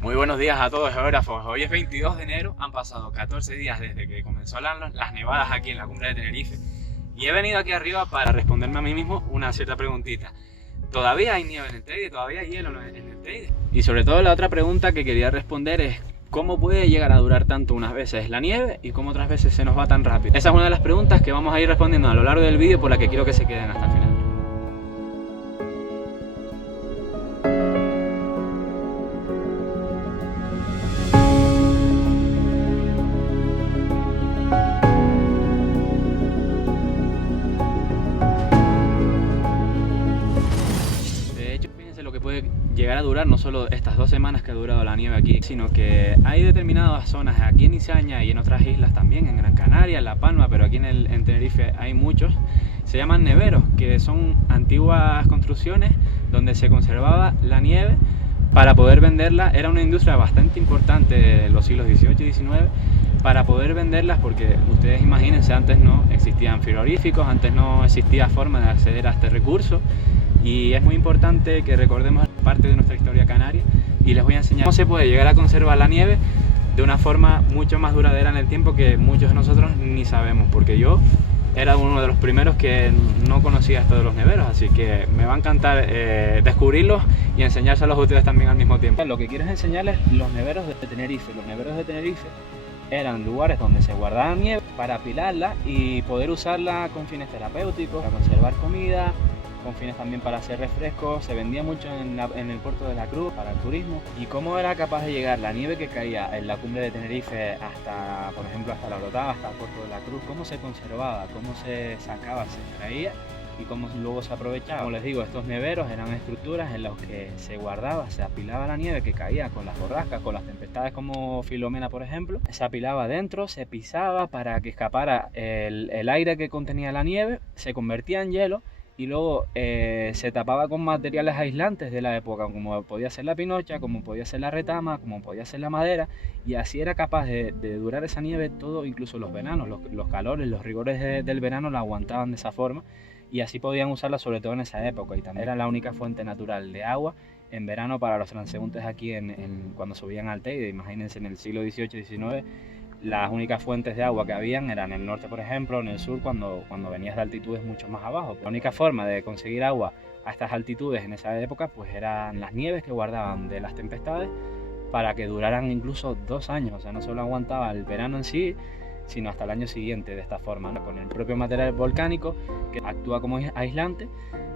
Muy buenos días a todos, geógrafos. Hoy es 22 de enero, han pasado 14 días desde que comenzó las nevadas aquí en la cumbre de Tenerife y he venido aquí arriba para responderme a mí mismo una cierta preguntita. ¿Todavía hay nieve en el Teide? ¿Todavía hay hielo en el Teide? Y sobre todo la otra pregunta que quería responder es ¿cómo puede llegar a durar tanto unas veces la nieve y cómo otras veces se nos va tan rápido? Esa es una de las preguntas que vamos a ir respondiendo a lo largo del vídeo, por la que quiero que se queden hasta el final. Puede llegar a durar no solo estas 2 semanas que ha durado la nieve aquí, sino que hay determinadas zonas aquí en Izaña y en otras islas también, en Gran Canaria, en La Palma, pero aquí en Tenerife hay muchos, se llaman neveros, que son antiguas construcciones donde se conservaba la nieve para poder venderla. Era una industria bastante importante en los siglos XVIII y XIX para poder venderlas, porque ustedes imagínense, antes no existían frigoríficos, antes no existía forma de acceder a este recurso. Y es muy importante que recordemos parte de nuestra historia canaria y les voy a enseñar cómo se puede llegar a conservar la nieve de una forma mucho más duradera en el tiempo que muchos de nosotros ni sabemos, porque yo era uno de los primeros que no conocía esto de los neveros, así que me va a encantar descubrirlos y enseñárselos a ustedes también al mismo tiempo. Lo que quiero es enseñarles los neveros de Tenerife. Los neveros de Tenerife eran lugares donde se guardaba nieve para apilarla y poder usarla con fines terapéuticos, para conservar comida, con fines también para hacer refrescos. Se vendía mucho en el puerto de la Cruz para el turismo. Y cómo era capaz de llegar la nieve que caía en la cumbre de Tenerife hasta, por ejemplo, hasta la Orotava, hasta el puerto de la Cruz, cómo se conservaba, cómo se sacaba, se extraía y cómo luego se aprovechaba. Como les digo, estos neveros eran estructuras en las que se guardaba, se apilaba la nieve que caía con las borrascas, con las tempestades como Filomena, por ejemplo. Se apilaba dentro, se pisaba para que escapara el aire que contenía la nieve, se convertía en hielo y luego se tapaba con materiales aislantes de la época, como podía ser la pinocha, como podía ser la retama, como podía ser la madera, y así era capaz de durar esa nieve todo, incluso los veranos, los calores, los rigores del verano la aguantaban de esa forma, y así podían usarla sobre todo en esa época, y también era la única fuente natural de agua en verano para los transeúntes aquí cuando subían al Teide. Imagínense, en el siglo XVIII y XIX las únicas fuentes de agua que habían eran en el norte, por ejemplo, en el sur cuando venías de altitudes mucho más abajo. La única forma de conseguir agua a estas altitudes en esa época pues eran las nieves que guardaban de las tempestades para que duraran incluso 2 años. O sea, no solo aguantaba el verano en sí, sino hasta el año siguiente de esta forma, ¿no? Con el propio material volcánico que actúa como aislante.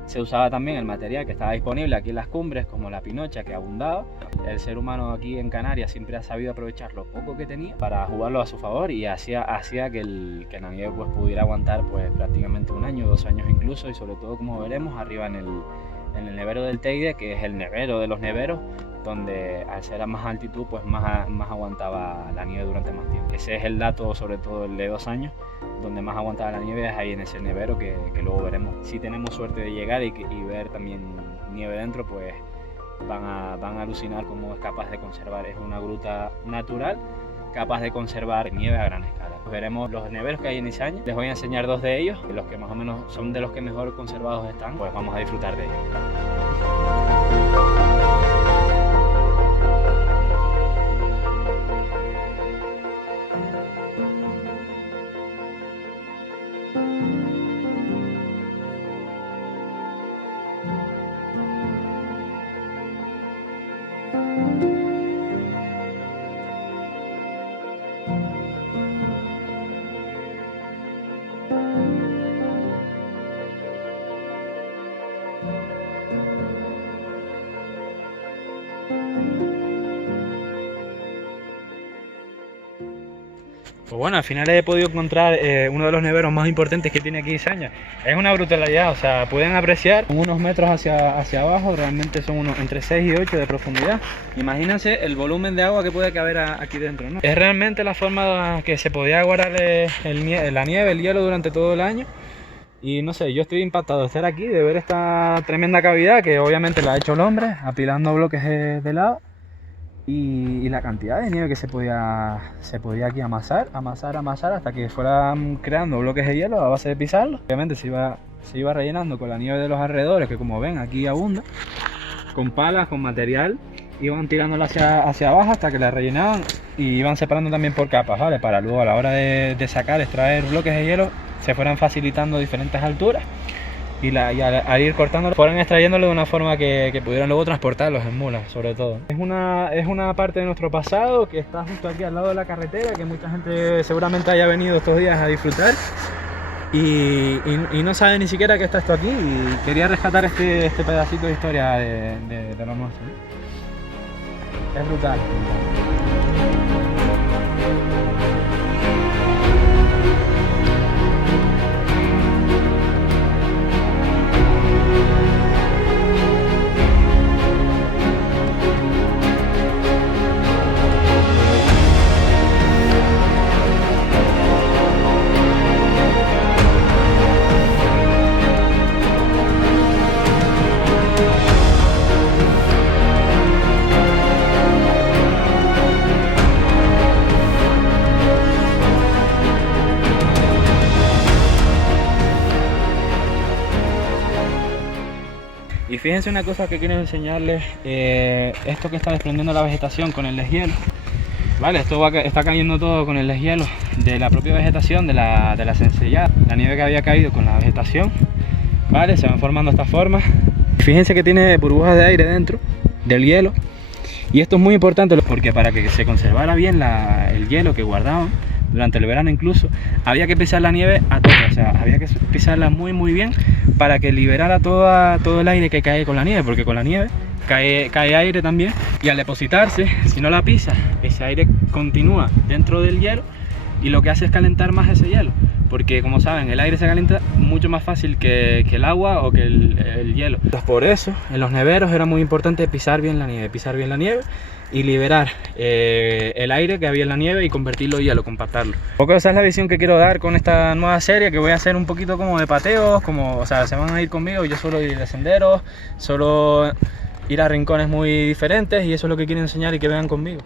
Se usaba también el material que estaba disponible aquí en las cumbres, como la pinocha, que abundaba. El ser humano aquí en Canarias siempre ha sabido aprovechar lo poco que tenía para jugarlo a su favor, y hacía que la nieve pues pudiera aguantar pues prácticamente 1 año, 2 años incluso, y sobre todo, como veremos arriba en el nevero del Teide, que es el nevero de los neveros, donde al ser a más altitud pues más aguantaba la nieve durante más tiempo. Ese es el dato, sobre todo el de 2 años, donde más aguantaba la nieve es ahí en ese nevero, que luego veremos. Si tenemos suerte de llegar y ver también nieve dentro, pues van a alucinar cómo es capaz de conservar. Es una gruta natural capaz de conservar nieve a gran escala. Veremos los neveros que hay en Izaña. Les voy a enseñar 2 de ellos, los que más o menos son de los que mejor conservados están. Pues vamos a disfrutar de ellos. Pues bueno, al final he podido encontrar uno de los neveros más importantes que tiene aquí Izaña. Es una brutalidad, o sea, pueden apreciar unos metros hacia abajo, realmente son entre 6 y 8 de profundidad. Imagínense el volumen de agua que puede caber aquí dentro, ¿no? Es realmente la forma que se podía guardar la nieve, el hielo durante todo el año. Y no sé, yo estoy impactado de estar aquí, de ver esta tremenda cavidad que obviamente la ha hecho el hombre, apilando bloques de lava. Y la cantidad de nieve que se podía aquí amasar hasta que fueran creando bloques de hielo a base de pisarlo. Obviamente se iba rellenando con la nieve de los alrededores, que como ven aquí abunda, con palas, con material iban tirándola hacia abajo hasta que la rellenaban y iban separando también por capas, ¿vale? Para luego a la hora de sacar, extraer bloques de hielo, se fueran facilitando diferentes alturas y al ir cortándolo, fueran extrayéndolo de una forma que pudieran luego transportarlos en mulas, sobre todo. Es una parte de nuestro pasado que está justo aquí al lado de la carretera, que mucha gente seguramente haya venido estos días a disfrutar y no sabe ni siquiera que está esto aquí, y quería rescatar este pedacito de historia de lo nuestro, ¿no? Es brutal. Y fíjense una cosa que quiero enseñarles, esto que está desprendiendo la vegetación con el deshielo, ¿vale? Esto está cayendo todo con el deshielo de la propia vegetación, de la sencillez, la nieve que había caído con la vegetación, ¿vale? Se van formando estas formas. Fíjense que tiene burbujas de aire dentro del hielo, y esto es muy importante porque para que se conservara bien el hielo que guardaban durante el verano incluso, había que pisar la nieve a tope, o sea, había que pisarla muy bien para que liberara todo el aire que cae con la nieve, porque con la nieve cae aire también, y al depositarse, si no la pisas, ese aire continúa dentro del hielo y lo que hace es calentar más ese hielo, porque como saben, el aire se calienta mucho más fácil que el agua o que el hielo. Entonces, por eso en los neveros era muy importante pisar bien la nieve y liberar el aire que había en la nieve y convertirlo en hielo, compactarlo. Un poco esa es la visión que quiero dar con esta nueva serie, que voy a hacer un poquito como de pateos, o sea, se van a ir conmigo, yo suelo ir de senderos, solo ir a rincones muy diferentes, y eso es lo que quiero enseñar y que vean conmigo.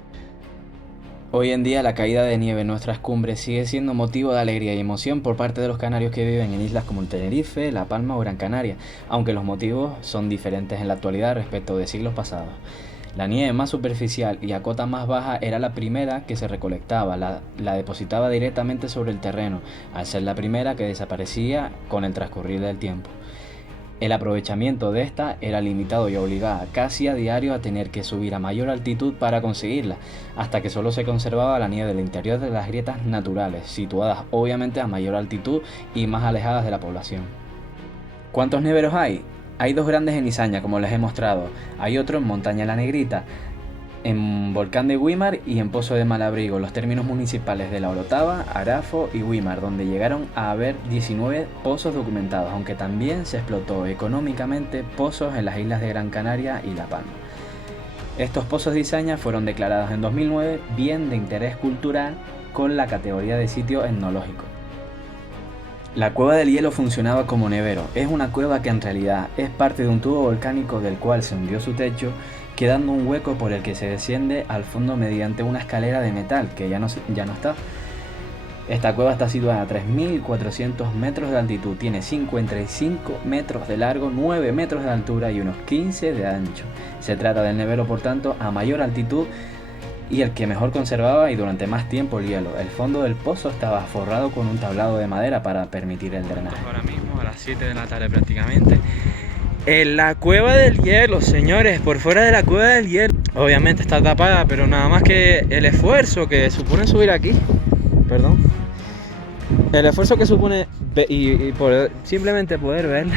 Hoy en día la caída de nieve en nuestras cumbres sigue siendo motivo de alegría y emoción por parte de los canarios que viven en islas como el Tenerife, La Palma o Gran Canaria, aunque los motivos son diferentes en la actualidad respecto de siglos pasados. La nieve más superficial y a cota más baja era la primera que se recolectaba, la depositaba directamente sobre el terreno, al ser la primera que desaparecía con el transcurrir del tiempo. El aprovechamiento de esta era limitado y obligaba casi a diario a tener que subir a mayor altitud para conseguirla, hasta que solo se conservaba la nieve del interior de las grietas naturales, situadas obviamente a mayor altitud y más alejadas de la población. ¿Cuántos neveros hay? Hay dos grandes en Izaña, como les he mostrado. Hay otro en Montaña La Negrita, en Volcán de Güímar y en Pozo de Malabrigo, los términos municipales de La Orotava, Arafo y Güímar, donde llegaron a haber 19 pozos documentados, aunque también se explotó económicamente pozos en las islas de Gran Canaria y La Palma. Estos pozos de Izaña fueron declarados en 2009 bien de interés cultural con la categoría de sitio etnológico. La cueva del hielo funcionaba como nevero. Es una cueva que en realidad es parte de un tubo volcánico del cual se hundió su techo, quedando un hueco por el que se desciende al fondo mediante una escalera de metal que ya no está. Esta cueva está situada a 3.400 metros de altitud, tiene 55 metros de largo, 9 metros de altura y unos 15 de ancho. Se trata del nevero, por tanto, a mayor altitud y el que mejor conservaba y durante más tiempo el hielo. El fondo del pozo estaba forrado con un tablado de madera para permitir el drenaje. Ahora mismo a las 7 de la tarde prácticamente, en la cueva del hielo, señores, por fuera de la cueva del hielo. Obviamente está tapada, pero nada más que el esfuerzo que supone subir aquí, el esfuerzo que supone simplemente poder verla.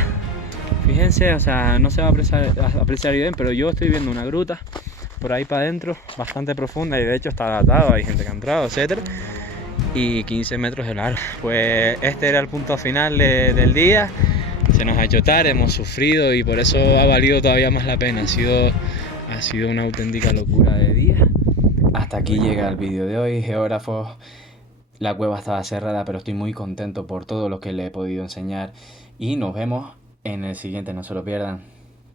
Fíjense, o sea, no se va a apreciar bien, pero yo estoy viendo una gruta por ahí para adentro, bastante profunda, y de hecho está datada, hay gente que ha entrado, etcétera, y 15 metros de largo. Pues este era el punto final del día. Se nos ha hecho tarde, hemos sufrido y por eso ha valido todavía más la pena. Ha sido una auténtica locura de día. Hasta aquí llega el vídeo de hoy, geógrafos. La cueva estaba cerrada, pero estoy muy contento por todo lo que le he podido enseñar. Y nos vemos en el siguiente, no se lo pierdan.